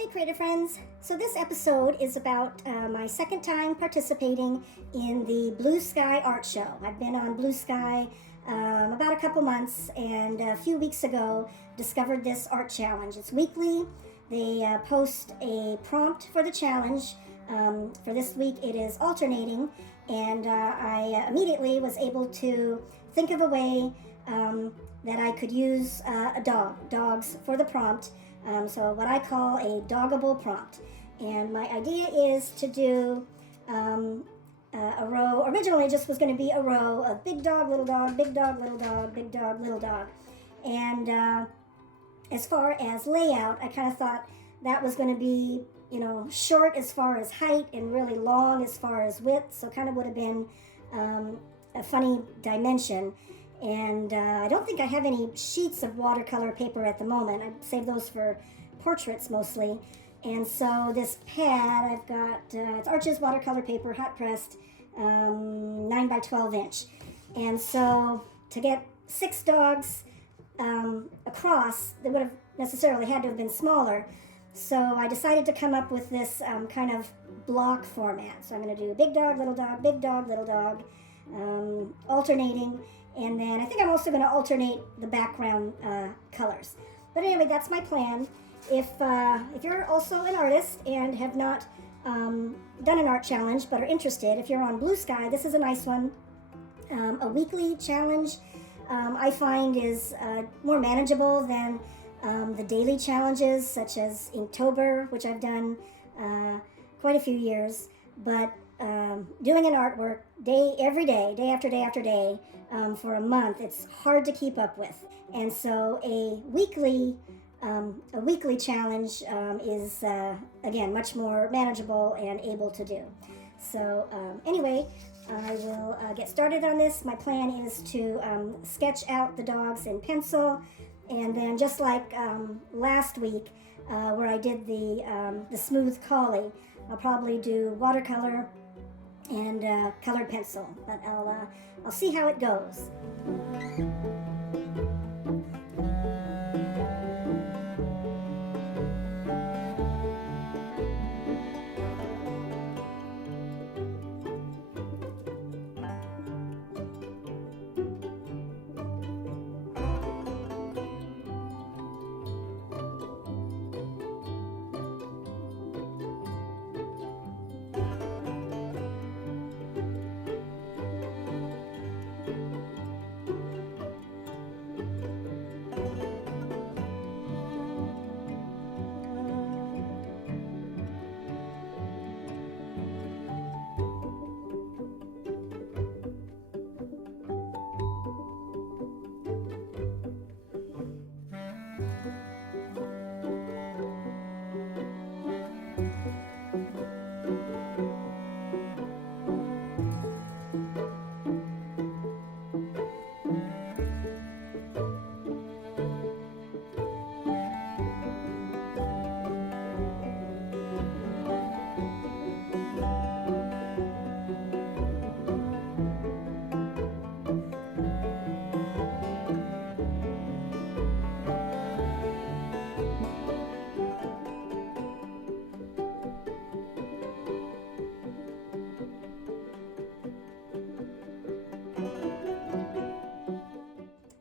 Hey creative friends! So this episode is about my second time participating in the BlueSky Art Show. I've been on BlueSky about a couple months, and a few weeks ago discovered this art challenge. It's weekly. They post a prompt for the challenge. For this week it is alternating, and I immediately was able to think of a way that I could use dogs for the prompt. So what I call a doggable prompt. And my idea is to do a row. Originally just was going to be a row of big dog, little dog, big dog, little dog, big dog, little dog. And as far as layout, I kind of thought that was going to be, short as far as height and really long as far as width. So kind of would have been a funny dimension. And I don't think I have any sheets of watercolor paper at the moment. I save those for portraits mostly. And so this pad, I've got, it's Arches watercolor paper, hot pressed, 9 by 12 inch. And so to get 6 dogs across, they would have necessarily had to have been smaller. So I decided to come up with this kind of block format. So I'm going to do big dog, little dog, big dog, little dog, alternating. And then I think I'm also going to alternate the background colors. But anyway, that's my plan. If you're also an artist and have not done an art challenge but are interested, if you're on BlueSky, this is a nice one. A weekly challenge I find is more manageable than the daily challenges, such as Inktober, which I've done quite a few years. But doing an artwork every day, day after day after day, for a month, it's hard to keep up with. And so a weekly challenge is again much more manageable and able to do. So anyway, I will get started on this. My plan is to sketch out the dogs in pencil, and then just like last week where I did the smooth collie, I'll probably do watercolor and colored pencil, but I'll see how it goes.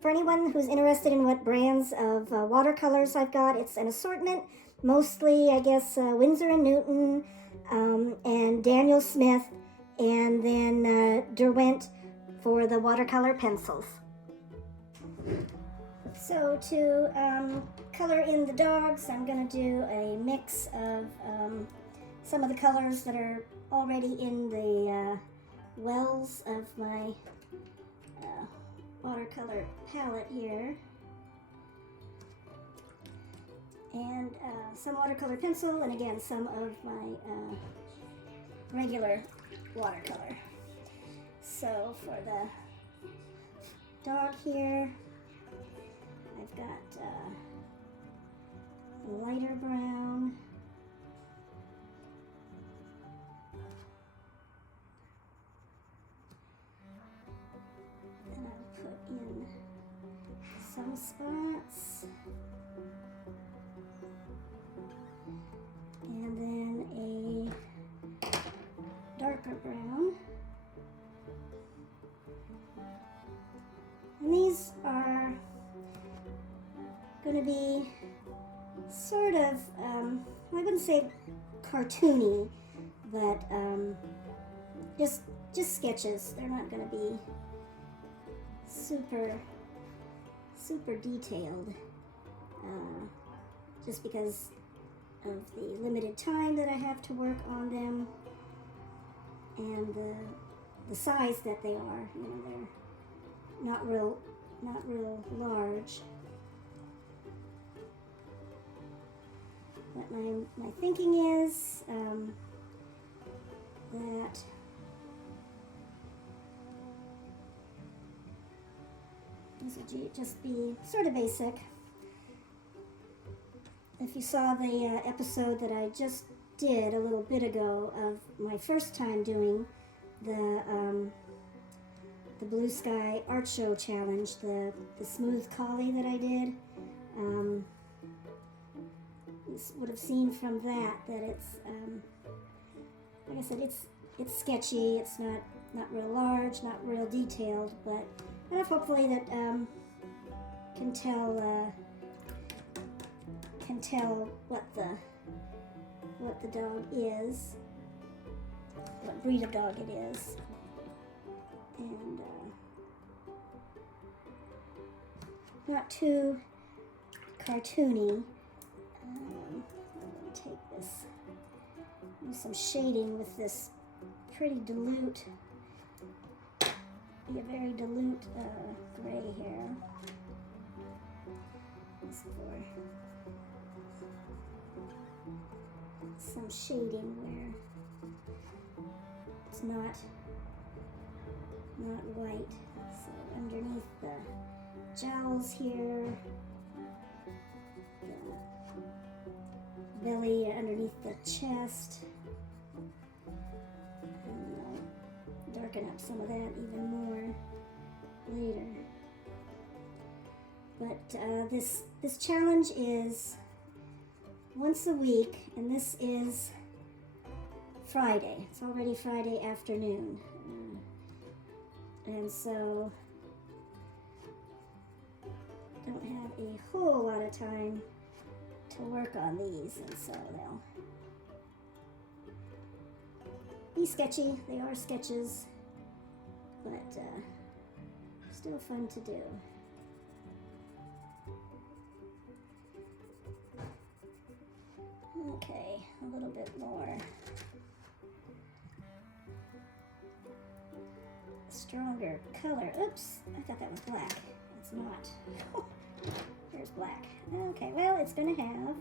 For anyone who's interested in what brands of watercolors I've got, it's an assortment, mostly, I guess, Winsor & Newton and Daniel Smith, and then Derwent for the watercolor pencils. So to color in the dogs, I'm going to do a mix of some of the colors that are already in the wells of my watercolor palette here, and some watercolor pencil, and again some of my regular watercolor. So for the dog here, I've got lighter brown, some spots. going to be sort of, I wouldn't say cartoony, but just sketches. They're not going to be super detailed, just because of the limited time that I have to work on them and the size that they are. You know, they're not real large. But my thinking is that this would just be sort of basic. If you saw the episode that I just did a little bit ago of my first time doing the BlueSky Art Show challenge, the smooth collie that I did, you would have seen from that it's like I said, it's sketchy. It's not real large, not real detailed, but enough hopefully that can tell what the dog is, what breed of dog it is, and not too cartoony. I'm going to take this, do some shading with this pretty dilute, be a very dilute gray here. This for some shading where it's not white. So underneath the jowls here, the belly, underneath the chest, and I'll darken up some of that even more later. But this challenge is once a week, and this is Friday. It's already Friday afternoon, and so don't have a whole lot of time to work on these, and so they'll be sketchy. They are sketches, but still fun to do. Okay, a little bit more. Stronger color. Oops, I thought that was black. It's not. Here's black. Okay, well, it's going to have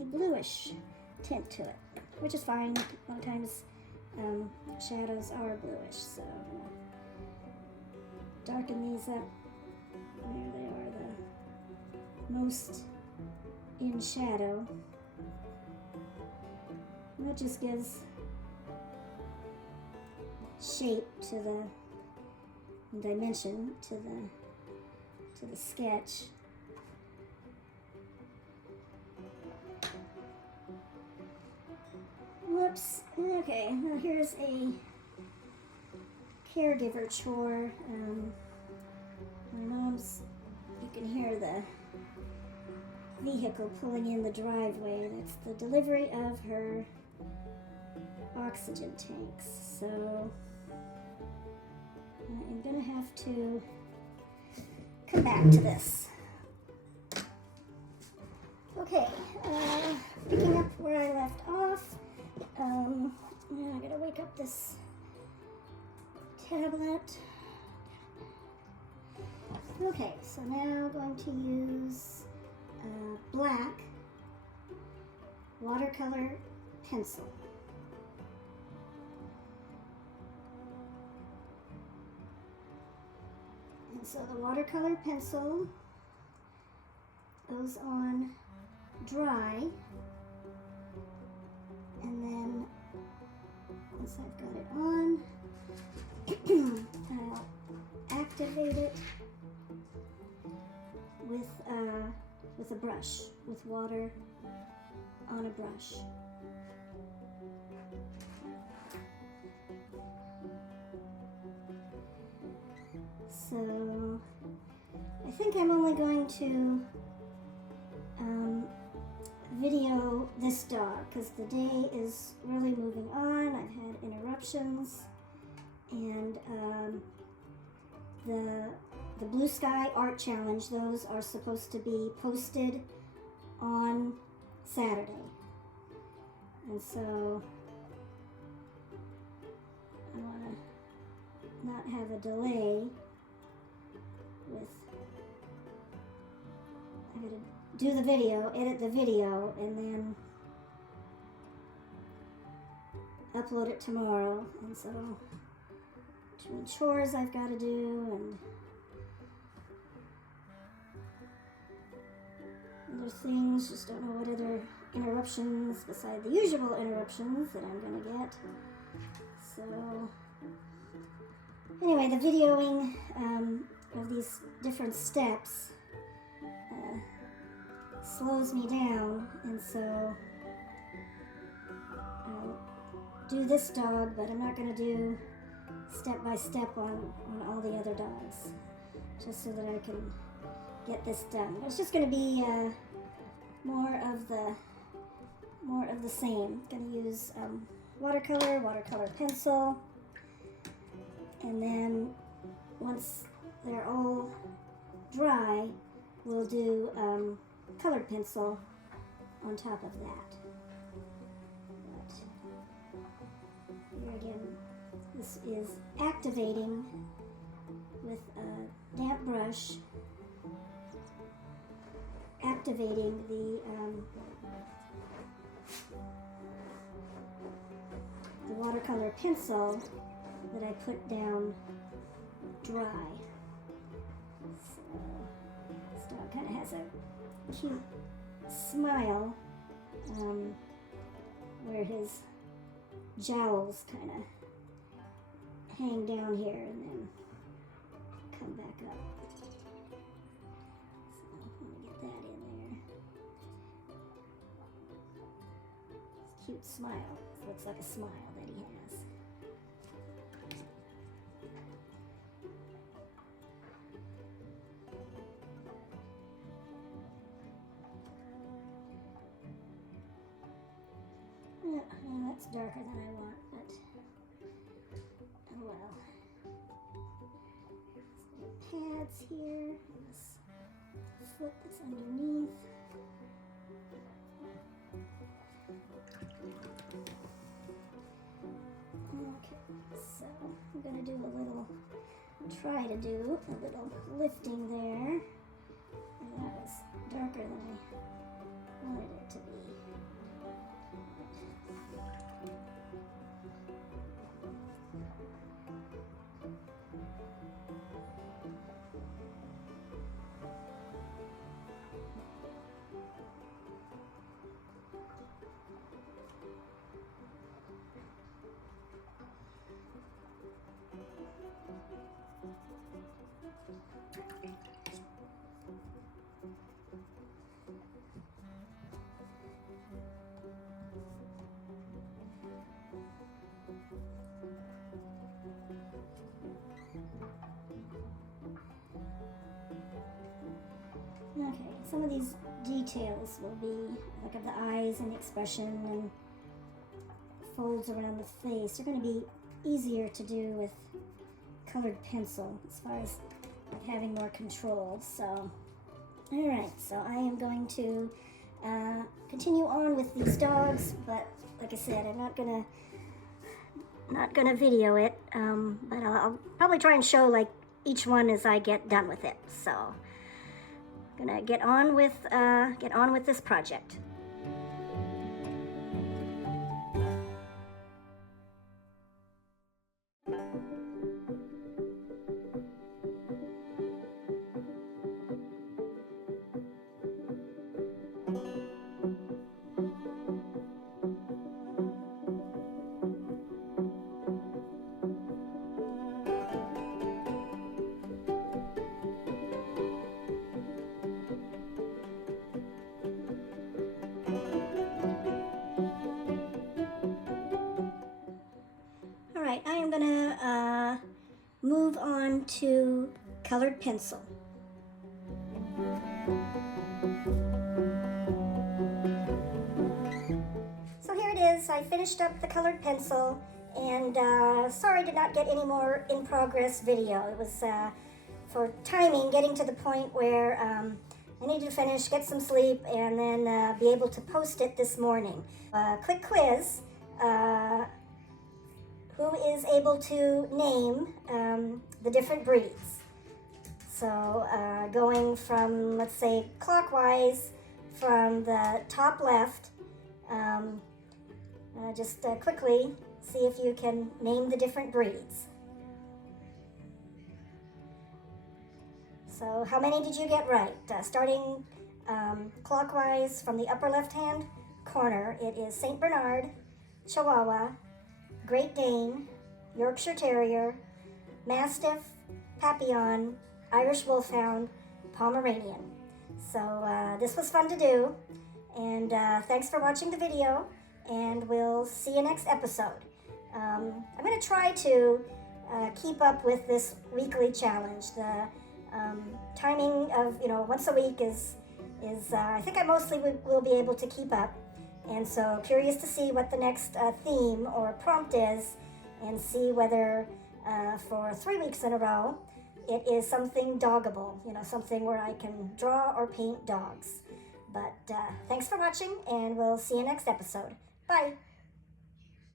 a bluish tint to it, which is fine. A lot of times shadows are bluish, so I'm going to darken these up where they are the most in shadow. And that just gives shape to the dimension to the sketch. Whoops. Okay, now here's a caregiver chore. My mom's, you can hear the vehicle pulling in the driveway. That's the delivery of her oxygen tanks. So I'm gonna have to come back to this. Okay, picking up where I left off. Now I gotta wake up this tablet. Okay, so now I'm going to use black watercolor pencil. And so the watercolor pencil goes on dry, and then once I've got it on, I'll activate it with a brush, with water on a brush. So I think I'm only going to video this dog because the day is really moving on. I've had interruptions, and the BlueSky Art Challenge, those are supposed to be posted on Saturday, and so I want to not have a delay with, I gotta do the video, edit the video, and then upload it tomorrow. And so between chores I've got to do and other things, just don't know what other interruptions beside the usual interruptions that I'm going to get. So anyway, the videoing of these different steps slows me down, and so I'll do this dog, but I'm not going to do step by step on all the other dogs, just so that I can get this done. It's just going to be more of the same. I'm going to use watercolor pencil, and then once they're all dry, we'll do colored pencil on top of that. But here again, this is activating with a damp brush, activating the watercolor pencil that I put down dry. So this dog kind of has a cute smile where his jowls kind of hang down here and then come back up. So let me get that in there. This cute smile. This looks like a smile that he has. Well, that's darker than I want, but oh well. Pads here, this foot that's underneath. Okay, so I'm gonna do try to do a little lifting there. And that was darker than I wanted it to be. Okay, some of these details will be like of the eyes and the expression and folds around the face. They're going to be easier to do with colored pencil as far as having more control. So, all right, so I am going to continue on with these dogs, but like I said, I'm not gonna video it, but I'll probably try and show like each one as I get done with it. So I'm gonna get on with this project. Alright, I am gonna move on to colored pencil. is I finished up the colored pencil, and sorry I did not get any more in progress video. It was for timing, getting to the point where I needed to finish, get some sleep, and then be able to post it this morning. Quick quiz. Who is able to name the different breeds? So going from, let's say, clockwise from the top left, just quickly see if you can name the different breeds. So how many did you get right? Starting clockwise from the upper left-hand corner, it is St. Bernard, Chihuahua, Great Dane, Yorkshire Terrier, Mastiff, Papillon, Irish Wolfhound, Pomeranian. So this was fun to do, and thanks for watching the video, and we'll see you next episode. I'm going to try to keep up with this weekly challenge. The timing of, once a week is I think I mostly will be able to keep up. And so curious to see what the next theme or prompt is, and see whether for 3 weeks in a row it is something doggable, something where I can draw or paint dogs. But thanks for watching, and we'll see you next episode. Bye.